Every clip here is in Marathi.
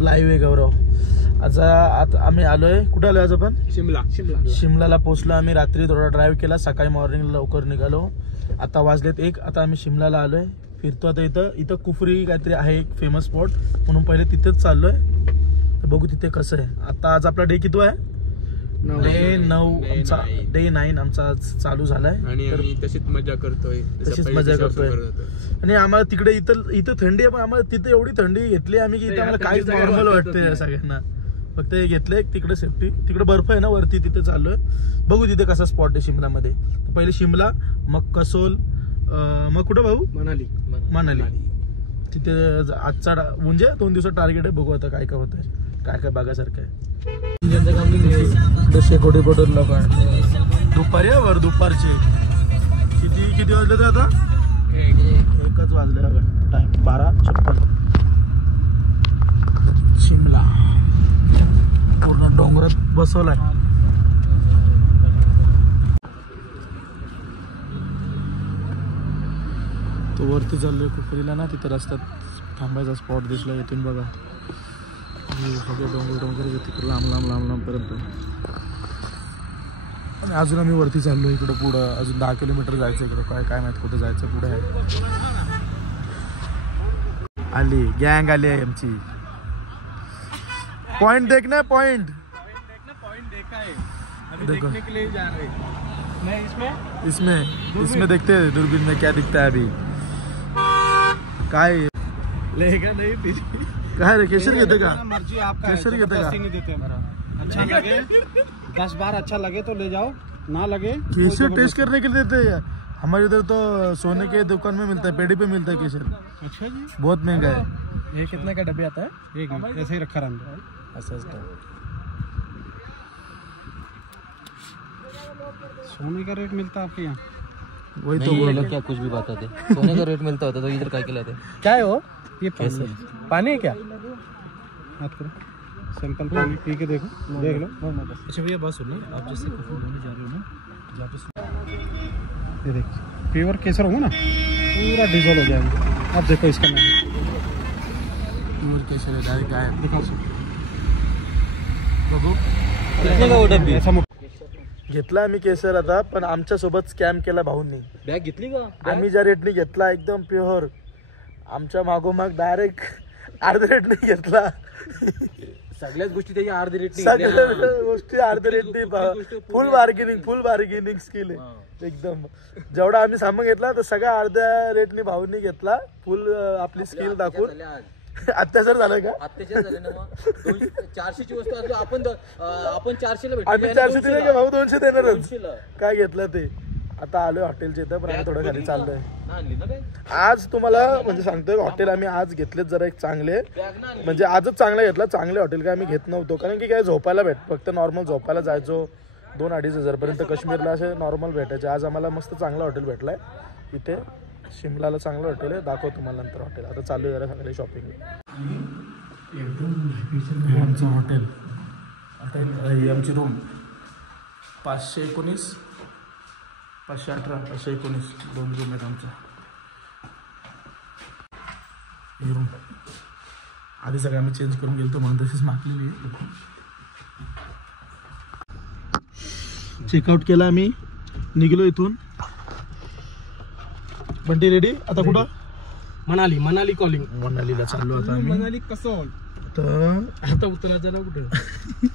लाईव्ह आहे गौरव. आता आम्ही आलोय, कुठे आलोय आज आपण? शिमलाला पोहोचलो आम्ही. रात्री थोडा ड्राईव्ह केला, सकाळी मॉर्निंग लवकर निघालो. आता वाजलेत 1. आता आम्ही शिमलाला आलोय, फिरतो. आता इथं कुफरी काहीतरी आहे एक फेमस स्पॉट, म्हणून पहिले तिथेच चाललोय. तर बघू तिथे कसं आहे. आता आज आपला डे किती आहे? डे 9 आमचा, डे 9 आमचा आज चालू झालाय. आणि तशीच मजा करतोय. आणि आम्हाला तिकडे इथं थंडी आहे, पण आम्हाला तिथे एवढी थंडी घेतली आम्ही की इथं आम्हाला काहीच नॉर्मल वाटतंय सगळ्यांना. फक्त हे घेतलंय तिकडे सेफ्टी. तिकडे बर्फ आहे ना वरती, तिथे चाललोय. बघू तिथे कसा स्पॉट आहे शिमलामध्ये. पहिले शिमला, मग कसोल, मग कुठं भाऊ? मनाली. तिथे आजचा म्हणजे 2 दिवसात टार्गेट आहे. बघू आता काय काय होत आहे, काय काय बघायसारखं आहे. शेकोटी बोटल लोक दुपारी वर दुपारचे किती वाजले ते आता? 1च वाजले. टाइम 12:56. शिमला पूर्ण डोंगरात बसवलाय. तो वरती चाललोय कुफरीला ना, तिथं रस्त्यात थांबायचा स्पॉट दिसला. इथून बघा सगळे डोंगर तिकडे लांब पर्यंत. आणि अजून आम्ही वरती चाललो. इकडं पुढं अजून 10 किलोमीटर जायचं. इकडं काय माहित कुठे जायचं पुढे आहे. आली गँग आली आहे आमची. पॉइंट देखना, पॉइंट देखा है, अभी देखने के लिए जा रहे हैं. इसमें देखते हैं दूरबीन में क्या दिखता है अभी. काय लेगा नहीं काय रे? केशर घेते का? मर्जी आपका, केशर घेते का? नहीं देते हमारा. अच्छा लगे 10 बार अच्छा लगे तो ले जाओ, ना लगे केशर टेस्ट करने के लिए देते हैं. हमारे इधर तो सोने के दुकान में मिलता है, पेड़ी पे मिलता है केशर. अच्छा जी, बहुत महंगा है. ये कितने का डब्बे आता है? एक ऐसे ही रखा रहता. सोने का रेट मिलता है आपके यहाँ? वही तो बोला. क्या कुछ भी बात आते. सोने का रेट मिलता होता तो इधर काय के लाते? क्या है वो? ये पानी है क्या? बात करो, सिंपल पानी पी के देखो, देख लो. अच्छा भैया बात सुनिए, आप जैसे घूमने जा रहे हो ना, ये देखिए प्योर केसर होगा ना, पूरा डिजोल्व हो जाएगा. अब देखो इसका नाम प्योर केसर है, डायरेक्ट गायब. दिखाओ बघू कितने का ऑर्डर भी? ऐसा घेतला आम्ही केसर आता, पण आमच्या सोबत स्कॅम केला भाऊंनी. बॅग घेतली का? आम्ही ज्या रेटने घेतला एकदम प्युअर, आमच्या मागोमाग डायरेक्ट अर्ध्या रेटने घेतला. सगळ्याच गोष्टी त्याची अर्धी रेट सगळ्या गोष्टी अर्ध्या रेटने. फुल बार्गेनिंग स्किल आहे एकदम. जेवढा आम्ही सामान घेतला तर सगळ्या अर्ध्या रेटने भाऊंनी घेतला. फुल आपली स्किल दाखवून. अत्याचार झालाय का? अत्याचार झाले ना. मग 400ची वस्तू असलो आपण 400ला भेटतो. आम्ही 400 दिले का भाऊ? 200 देणारच. काय घेतलं ते. आता आलोय हॉटेलच्या इथं, पण आम्ही थोडं खाली चाललोय. आज तुम्हाला म्हणजे सांगतोय, हॉटेल आम्ही आज घेतलेत जरा एक चांगले, म्हणजे आजच चांगला घेतला. चांगले हॉटेल काय आम्ही घेत नव्हतो, कारण की काय झोपायला फक्त नॉर्मल झोपायला जायचो. 2-2.5 हजारपर्यंत काश्मीरला असे नॉर्मल भेटायचे. आज आम्हाला मस्त चांगला हॉटेल भेटलाय इथे शिमलाला. चांगलं हॉटेल आहे, दाखवतो तुम्हाला नंतर हॉटेल. आता चालू आहे जरा सगळे शॉपिंग. आमचं हॉटेल ही आमची रूम 519, 518, 519 2 रूम आहेत आमच्या. ही रूम आधी सगळं आम्ही चेंज करून गेलो म्हणून तशीच मागलेली आहे. चेकआउट केला आम्ही, निघलो इथून. बंटी रेडी. आता कुठं? मनाली कॉलिंग. मनालीला चाललो आता आम्ही. मनाली कसोल. तर आता उतरायचं ना कुठं?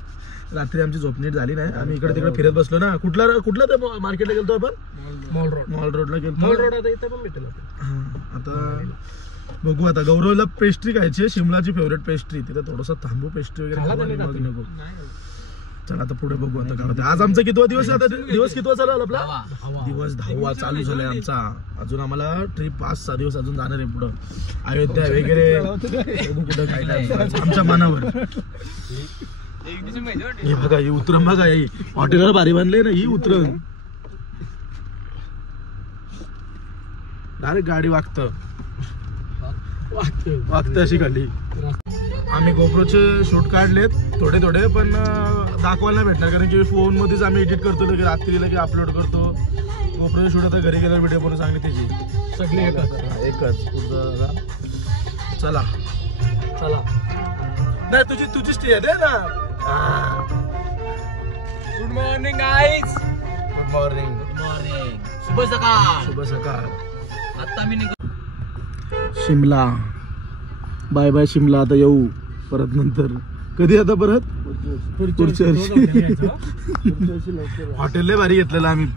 रात्री आमची झोप नीट झाली नाही. आम्ही इकडे तिकडे फिरत बसलो ना. कुठला ते मार्केटला गेलतो आपण? मॉल रोडला गेलतो. मॉल रोड आता इथं पण भेटेल. आता बघू. आता गौरवला पेस्ट्री खायची आहे, शिमलाची फेवरेट पेस्ट्री. तिथे थोडंसं थांबू, पेस्ट्री वगैरे नको. चला आता पुढे बघू आता काय होतं. आज आमचा कितवा दिवस? आता दिवस कितवा चालू आपला? दिवस 10वा चालू झालाय आमचा. अजून आम्हाला ट्रिप 5-6 दिवस अजून जाणार आहे पुढं. अयोध्या वगैरे कुठं काय काय आमच्या मनावर. हे बघा, ही उतरण बघा. ही हॉटेलवर भारी बांधले ना, ही उतरण डायरेक्ट गाडी वागत अशी खाली. आम्ही गोप्रोचे शूट काढलेत थोडे, पण दाखवायला नाही भेटणार, कारण की फोन मध्येच आम्ही एडिट करतो, की रात्रीला की अपलोड करतो. गोप्रोचे शूट आता घरी गेल्यावर व्हिडिओ बनवून सांगली त्याची सगळी एकच. चला नाही तुझी स्टे आहे ना. Good morning guys. Good morning. Good morning. शुभ सकाळ. शुभ सकाळ. आता मी शिमला. Bye bye Shimla. आता येऊ परत नंतर. कधी आता परत पुढच्या वर्षी. हॉटेल भारी घेतलेलं आम्ही.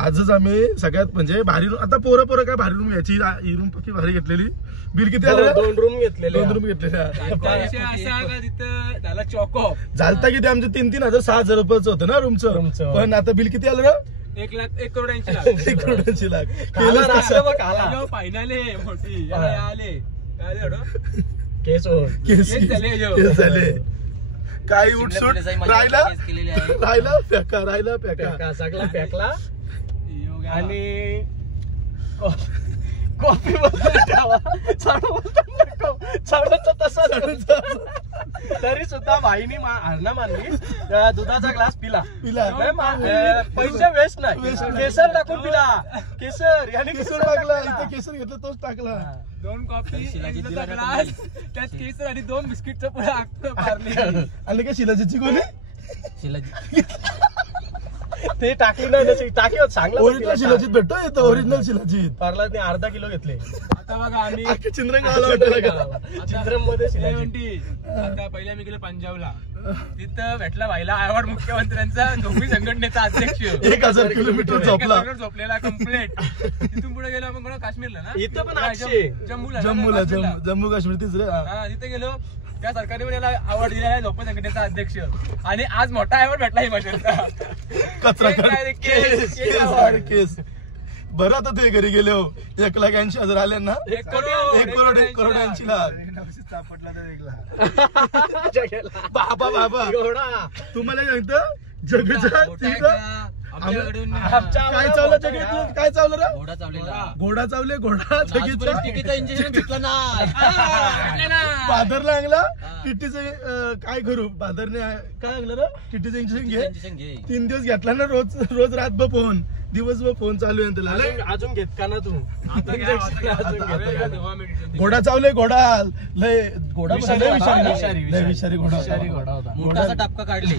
आजच आम्ही सगळ्यात म्हणजे भारी आता पोरं काय भारी रूम याची ही रूम पक्की भारी घेतलेली. बिल किती आलं? 2 रूम घेतलेले. 2 रूम घेतलेल्या. तिथं त्याला चॉको झालता किती आमचं 3,000 6,000 रुपयाचं होतं ना रूमचं. पण आता बिल किती आलं? 1 करोडांची लाख. 1 करोडाची लाख. फायनल मोठी आले केस झाले. काही उठसूट राहिला फेका सगळा फेकला. आणि कॉफी तसा तरी सुद्धा भाईनी हारणा मानली. दुधाचा ग्लास पिला. पैसे वेस्ट नाही. केसर टाकून पिला. केसर याने केसर टाकला. इथे केसर घेतलं तोच टाकला. 2 कॉफी ग्लास त्यात केसर आणि 2 बिस्किटचं पुढे मारली. आणि काय शिलाजीची कोणी ते टाकली नाही. टाकी चांगला ओरिजिनल शिलाजीत भेटतो. येतो ओरिजिनल शिलाजीत. पार्ला ते अर्धा किलो घेतले. आता बघा आम्ही चिंद्रम मध्ये आता पहिल्या मी गेलो पंजाबला. तिथं भेटला भाईला अवॉर्ड मुख्यमंत्र्यांचा नोकरी संघटनेचा अध्यक्ष. 1000 किलोमीटर झोपलेला कम्प्लीट. तिथून पुढे गेलो आपण काश्मीरला ना. इथं पण 800. जम्मूला जम्मू काश्मीर तिसरे. तिथे गेलो. त्या सरकारने पण याला अवॉर्ड दिला आहे नोकरी संघटनेचा अध्यक्ष. आणि आज मोठा अवॉर्ड भेटला हिमाचलचा. कचरा केस. बरं आता ते घरी गेले हो. 1,80,000 आले ना. 1 करोडांची लाख. बाबा तुम्हाला सांगतं जगाच्या काय चावलं जगेत? काय चावलं रे? घोडा चावले. टिटीचं इंजेक्शन घेतलं ना. बादरला आणला टिटीचं. काय करू बादरने काय आणलं रे? टिटीचं इंजेक्शन घे. 3 दिवस घेतला ना. रोज रातभर फोन दिवसभर फोन चालू आहे त्याला. अजून घेत का ना तू? घोडा चावले. घोडा लय घोडा विषारी घोडा होता. मोठासा टपका काढले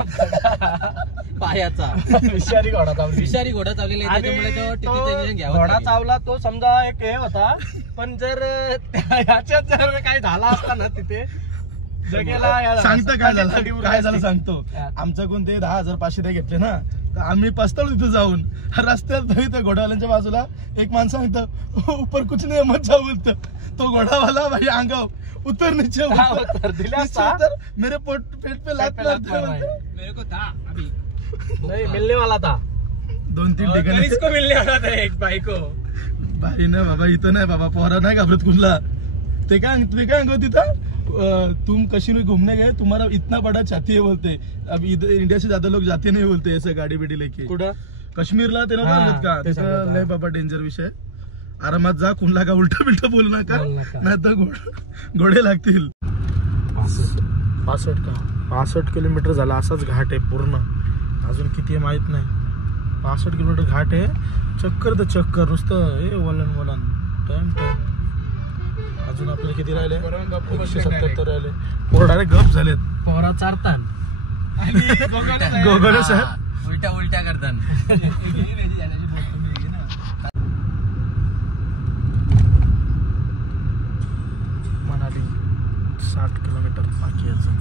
पायाचा. विषारी घोडा चावलेला आहे. त्याच्यामुळे तो टिटीचं इंजेक्शन घ्यावं. घोडा चावला तो समजा एक हे होता. पण जर ह्याच्यात जर काही झाला असता ना तिथे सांगतं काय झालं सांगतो. आमचं कोण ते 10,500 घेतले ना. तर आम्ही पस्ताळू तिथं जाऊन रस्त्यात त्या घोडावाल्यांच्या बाजूला एक माणसं सांगतं ऊपर कुछ नाही मत जाऊ बोलतं. तो घोडावाला भाई अंगाव उतर नीचे उतर. मेरे पेट पे लात मेरे को था अभी नहीं मिलने वाला था. 2-3 ठिकाणी इसको मिलने वाला था एक भाई को. भाई ना बाबा इथं नाही बाबा. पोरा नाही घाबरत कुठला. ते काय अंगो तिथं तुम कश्मीर घूमने गए तुम्हारा इतना बड़ा छाती है बोलते. अब इंडिया से ज्यादा लोग जाते नहीं बोलते ऐसे गाडी बिडी लेके. कुठं काश्मीरला ते का लय बाबा डेंजर विषय. आरामात जा. कुणला का उलटा बिलटा बोलू नका नाही तर घोडे लागतील. 65 किलोमीटर झाला. असाच घाट आहे पूर्ण. अजून किती आहे माहित नाही. 65 किलोमीटर घाट आहे. चक्कर तर चक्कर नुसतं वलन टाइम. अजून आपल्याला किती राहिले? 177 राहिले. पोरं डायरेक्ट गप झालेत. पोरा चारतान गोगोले साहेब उलट्या करतात. मनाली 60 किलोमीटर बाकी याचं.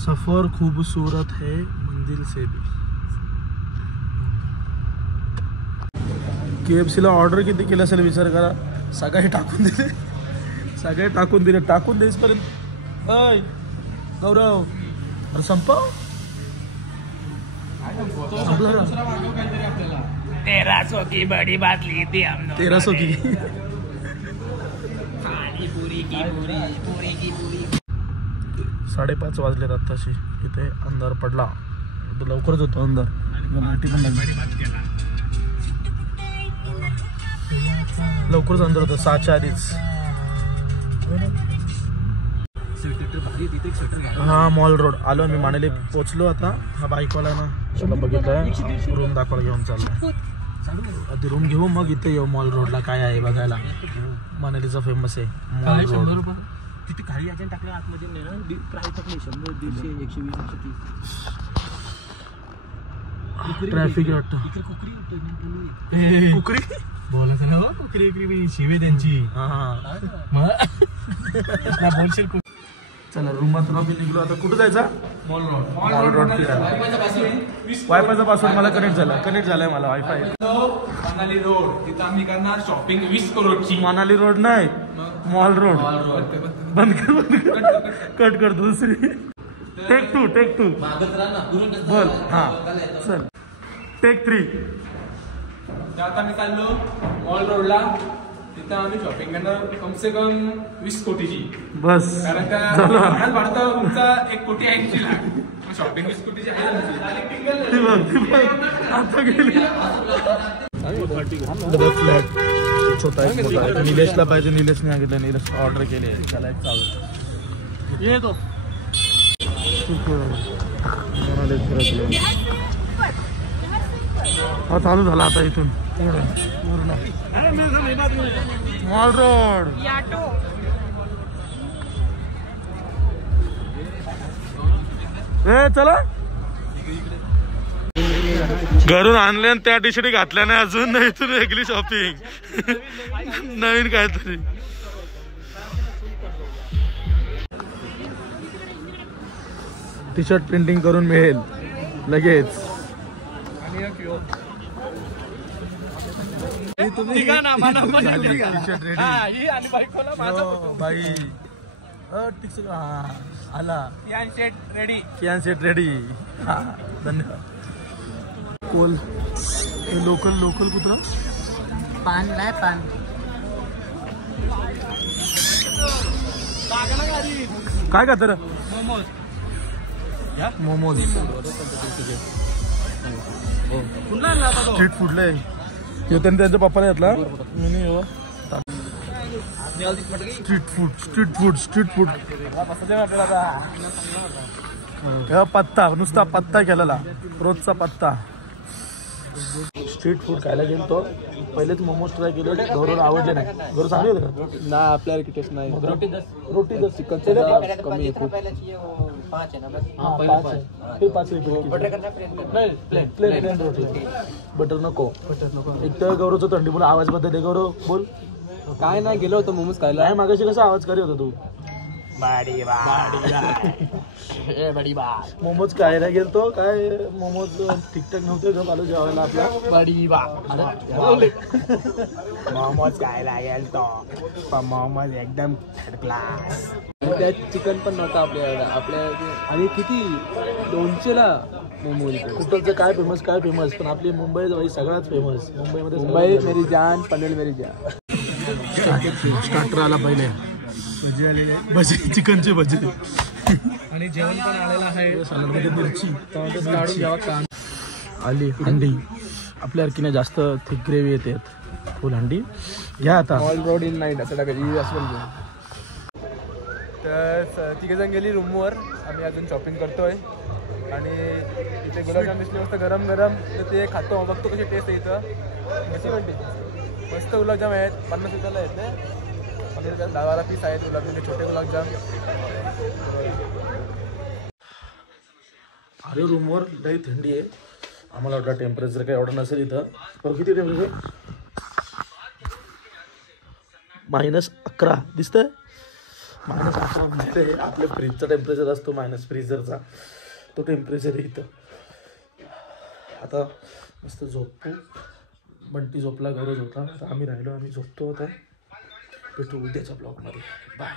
सफर खूबसूरत है मंजिल से भी. KFC ला ऑर्डर किती केलं असेल विचार करा. सगळे टाकून दिले. टाकून देईसपर्यंत अय गौरव अरे संपव. 1300 की बड़ी बात ली थी हमने. 1300 की पूरी की 5:30 वाजलेत आत्ताशी. इथे अंधार पडला. लवकरच होतो अंधार. लवकरच अंधार होतं 6च्या आधीच. हा मॉल रोड आलो मी मानेली पोचलो आता. हा बाईकवाला ना चला बघितलंय रूम दाखवायला घेऊन चाललाय. आधी रूम घेऊ मग इथे येऊ मॉल रोडला काय आहे बघायला. मानेलीचा फेमस आहे मॉल रोड. तिथे काही एजंट टाकलं आतमध्ये नाही ना प्राइस टाकली 100 150 120 130. ट्रॅफिक वाटतं. इकडे कुकरी कुकरी बोलायचं ना कुकरी विक्री शिवे त्यांची. बोलशील चला रूमात राहून निघलो. आता कुठं जायचा मॉल रोड फिरायला. वायफायचा पासवर्ड मला कनेक्ट झालाय मला वायफाय. मनाली रोड तिथं आम्ही करणार शॉपिंग 20 करोडची. मनाली रोड नाही मॉल रोड. बंद कट करतो दुसरी. टेक टू बोल. हा चल टेक 3. आता आम्ही चाललो मॉल रोडला. तिथं आम्ही शॉपिंग करणार कम से कम 20 कोटीची. बस कारण का भारतात तुमचा 1 कोटी 80 लाख शॉपिंग 20 कोटीची आहे. आता गेली डबल फ्लॅट छोटा आहे मोठा आहे. निलेशला पाहिजे. निलेशने सांगितलं. निलेश ऑर्डर केली त्याला एक चालू येतो. हा चालू झाला आता इथून पूर्ण मॉल रोड. चला घरून आणले आणि त्या टी शर्ट घातल्या नाही अजून. नाही इथून वेगळी शॉपिंग नवीन काहीतरी. टी शर्ट प्रिंटिंग करून मिळेल लगेच. कियान सेट रेडी. हा धन्यवाद. कोल लोकल कुत्रा पान नाही पान. काय का तर मोमोज स्ट्रीट फूडला आहे. त्यांनी त्यांच्या पप्पाने घेतला. मी नाही स्ट्रीट फूड पत्ता नुसता पत्ता केलेला रोजचा पत्ता. स्ट्रीट फूड खायला गेलो तो. पहिलेच मोमोज ट्राय केले. गौरवला आवडले नाही. गौरव चांगले होते का ना आपल्याला टेस्ट नाही. रोटी 10 चिकन कमी आहे खूप. 5 प्लेन रोटी. बटर नको. एक तर गौरवचं थंडी बोल आवाज बद्दल. गौरव बोल. काय नाही गेलो होतो मोमोज खायला. काय मागाशी कसा आवाज करी होता तू. मोमोज खायला गेलतो. काय मोमोज ठीकठाक नव्हते ग. आलो जेवायला आपला मोमोज खायला गेलतो. मोमोज एकदम थर्ड क्लास. त्यात चिकन पण नव्हतं आपल्या आणि किती 200ला मोमोज. कुठलचं काय फेमस पण आपली मुंबई सगळ्यात फेमस. मुंबई मेरी जान पनवेल मेरी जान. स्टार्टर आला पहिले. भजी आलेले. भजी चिकनचे भजी आणि जेवण पण आलेलं आहे. सॅलडमध्ये मिरची काढून घ्यावा कान. आली हंडी. आपल्या की जास्त थिक ग्रेव्ही येते. फुल हंडी घ्या आता. मॉल रोड इन नाईट असं टाकायची असं. तर तिघेजण गेली रूमवर. आम्ही अजून शॉपिंग करतोय. आणि इथे गुलाबजाम दिसले मस्त गरम तर ते खातो. बघतो कशी टेस्ट आहे इथं. कशी म्हणते मस्त गुलाबजाम आहेत. 50 रुपयाला येते. 10 पीस आहेत गुलाबजामचे छोटे गुलाबजाम. अरे रूमवर लई थंडी आहे. आम्हाला वाटतं टेम्परेचर काही एवढं नसेल इथं. किती टेम्परेचर -11 दिसतंय. -11 म्हणजे आपल्या फ्रीजचा टेम्परेचर असतो फ्रीजरचा तो टेम्परेचर आहे इथं. आता मस्त झोपतो. बंटी झोपला. गौरव झोपला. आता आम्ही राहिलो. आम्ही झोपतो. आता भेटू उद्याच्या ब्लॉगमध्ये. बाय.